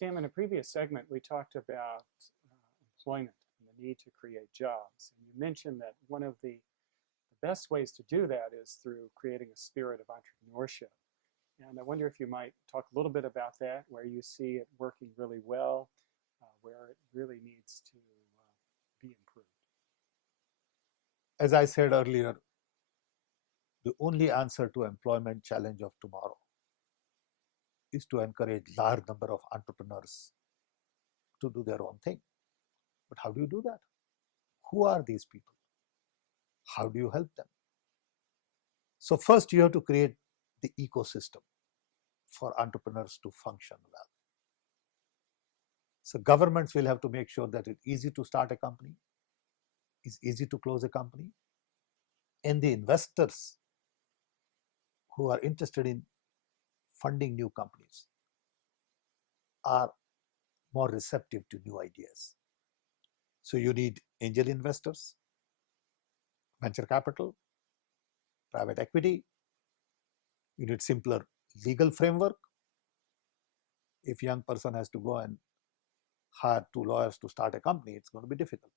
Sam, in a previous segment, we talked about employment and the need to create jobs. And you mentioned that one of the best ways to do that is through creating a spirit of entrepreneurship. And I wonder if you might talk a little bit about that, where you see it working really well, where it really needs to be improved. As I said earlier, the only answer to employment challenge of tomorrow is to encourage large number of entrepreneurs to do their own thing. But how do you do that? Who are these people? How do you help them? So first you have to create the ecosystem for entrepreneurs to function well. So governments will have to make sure that it's easy to start a company, it's easy to close a company, and the investors who are interested in funding new companies are more receptive to new ideas. So you need angel investors, venture capital, private equity. You need simpler legal framework. If a young person has to go and hire 2 lawyers to start a company, it's going to be difficult.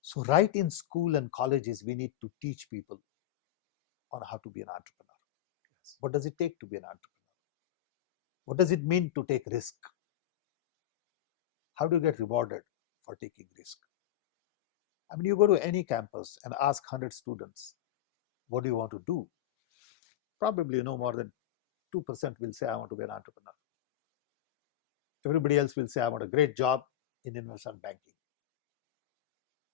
So right in school and colleges, we need to teach people on how to be an entrepreneur. Yes. What does it take to be an entrepreneur? What does it mean to take risk? How do you get rewarded for taking risk? I mean, you go to any campus and ask 100 students, what do you want to do? Probably no more than 2% will say, I want to be an entrepreneur. Everybody else will say, I want a great job in investment banking,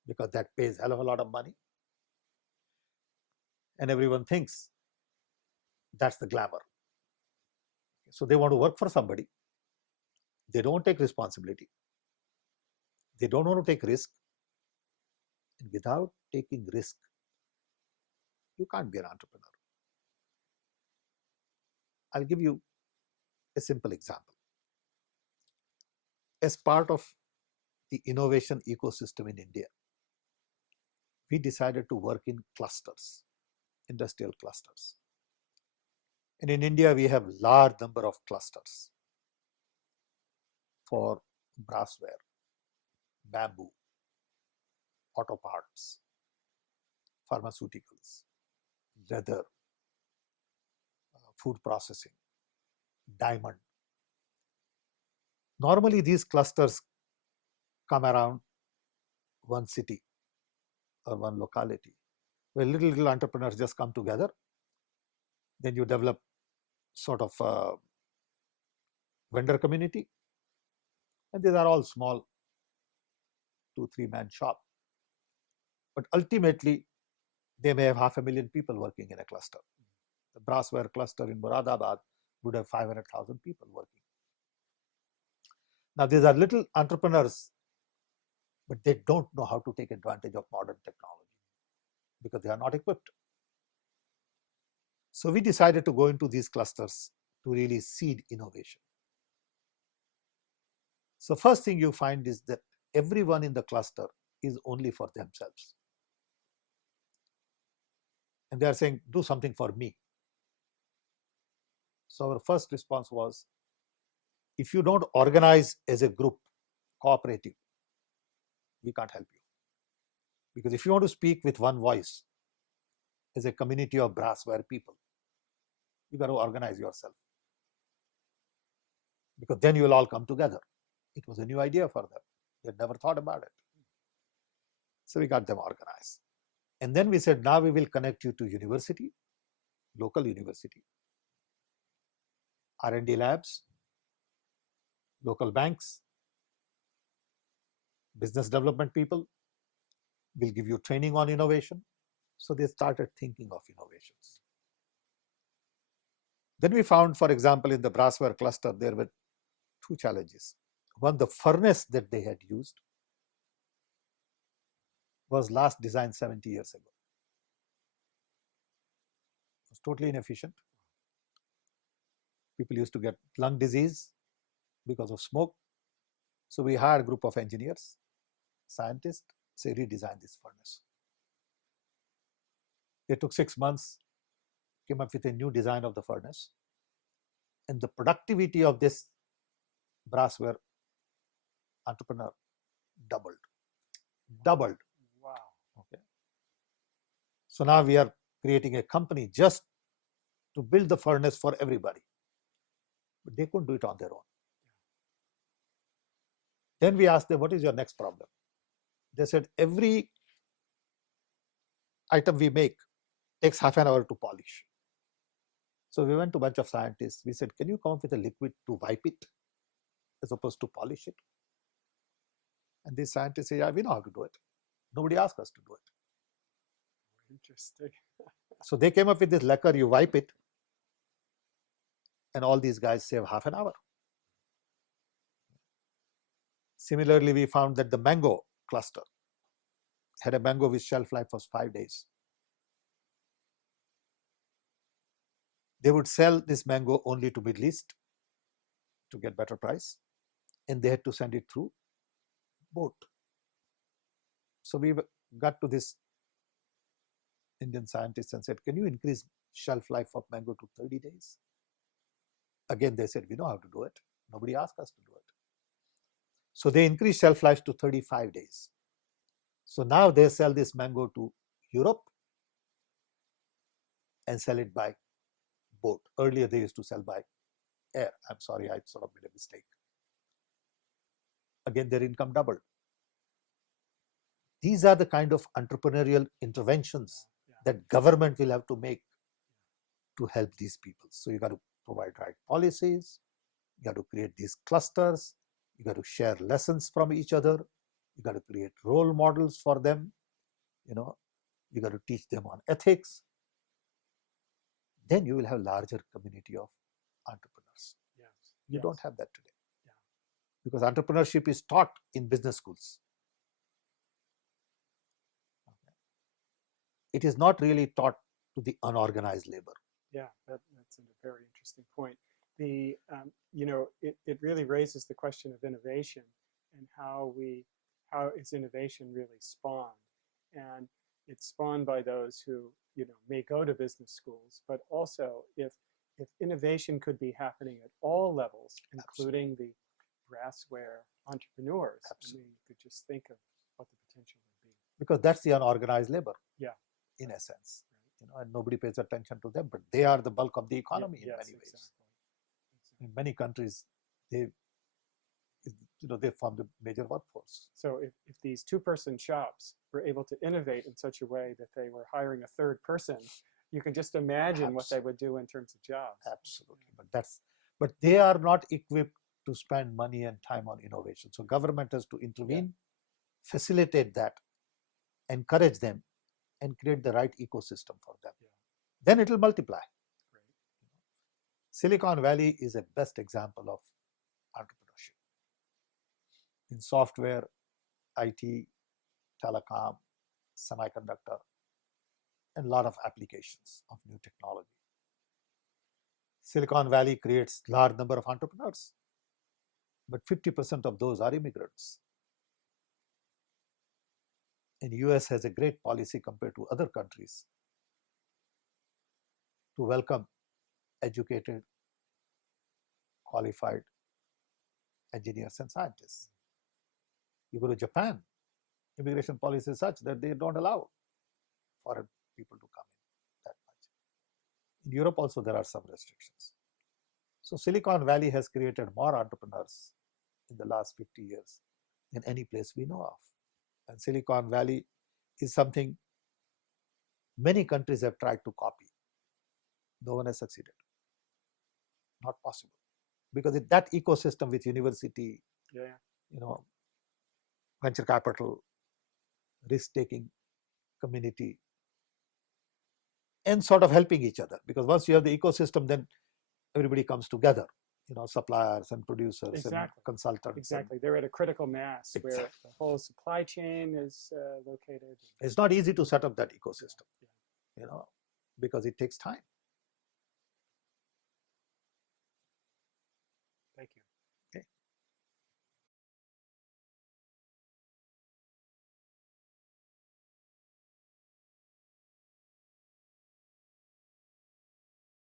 because that pays a hell of a lot of money. And everyone thinks that's the glamour. So they want to work for somebody. They don't take responsibility. They don't want to take risk. And without taking risk, you can't be an entrepreneur. I'll give you a simple example. As part of the innovation ecosystem in India, we decided to work in clusters, industrial clusters. And in India, we have large number of clusters for brassware, bamboo, auto parts, pharmaceuticals, leather, food processing, diamond. Normally, these clusters come around one city or one locality, where little entrepreneurs just come together. Then you develop sort of a vendor community, and these are all small 2-3 man shop. But ultimately, they may have 500,000 people working in a cluster. The brassware cluster in Moradabad would have 500,000 people working. Now, these are little entrepreneurs, but they don't know how to take advantage of modern technology because they are not equipped. So we decided to go into these clusters to really seed innovation. So first thing you find is that everyone in the cluster is only for themselves. And they are saying, do something for me. So our first response was, if you don't organize as a group, cooperative, we can't help you. Because if you want to speak with one voice as a community of brassware people, you got to organize yourself. Because then you will all come together. It was a new idea for them. They had never thought about it. So we got them organized. And then we said, now we will connect you to university, local university, R&D labs, local banks, business development people. We'll give you training on innovation. So they started thinking of innovations. Then we found, for example, in the brassware cluster, there were 2 challenges. One, the furnace that they had used was last designed 70 years ago. It was totally inefficient. People used to get lung disease because of smoke. So we hired a group of engineers, scientists, say redesign this furnace. They took 6 months, came up with a new design of the furnace. and the productivity of this brassware entrepreneur doubled. Wow. Okay. So now we are creating a company just to build the furnace for everybody. But they couldn't do it on their own. Then we asked them, what is your next problem? They said, every item we make takes half an hour to polish. So we went to a bunch of scientists. We said, can you come up with a liquid to wipe it as opposed to polish it? And these scientists say, yeah, we know how to do it. Nobody asked us to do it. Interesting. So they came up with this lacquer, you wipe it, and all these guys save half an hour. Similarly, we found that the mango cluster had a mango which shelf life was 5 days. They would sell this mango only to Middle East to get better price, and they had to send it through boat. So we got to this Indian scientist and said, can you increase shelf life of mango to 30 days? Again, they said, we know how to do it. Nobody asked us to do it. So they increased shelf life to 35 days. So now they sell this mango to Europe and sell it by boat. Earlier they used to sell by air. I'm sorry, I sort of made a mistake. Again, their income doubled. These are the kind of entrepreneurial interventions that government will have to make to help these people. So you got to provide right policies, you got to create these clusters, you got to share lessons from each other, you got to create role models for them, you got to teach them on ethics. Then you will have larger community of entrepreneurs. Yes. You don't have that today. Yeah. Because entrepreneurship is taught in business schools. It is not really taught to the unorganized labor. Yeah, that's a very interesting point. The it really raises the question of innovation and how is innovation really spawned, and it's spawned by those who may go to business schools, but also if innovation could be happening at all levels, including the brassware entrepreneurs. Absolutely. I mean, you could just think of what the potential would be. Because that's the unorganized labor. Yeah. In a sense, and nobody pays attention to them, but they are the bulk of the economy in many ways. Exactly. In many countries, they form the major workforce. So if these two-person shops were able to innovate in such a way that they were hiring a third person, you can just imagine what they would do in terms of jobs. Absolutely, but they are not equipped to spend money and time on innovation. So government has to intervene, facilitate that, encourage them, and create the right ecosystem for them. Yeah. Then it will multiply. Right. Silicon Valley is a best example of entrepreneurship. In software, IT, telecom, semiconductor, and a lot of applications of new technology. Silicon Valley creates large number of entrepreneurs, but 50% of those are immigrants. And US has a great policy compared to other countries to welcome educated, qualified engineers and scientists. You go to Japan, immigration policy is such that they don't allow foreign people to come in that much. In Europe also there are some restrictions. So Silicon Valley has created more entrepreneurs in the last 50 years than any place we know of. And Silicon Valley is something many countries have tried to copy. No one has succeeded. Not possible. Because that ecosystem with university, venture capital, risk-taking community, and sort of helping each other. Because once you have the ecosystem, then everybody comes together. Suppliers and producers and consultants. Exactly. They're at a critical mass where the whole supply chain is located. It's not easy to set up that ecosystem, because it takes time.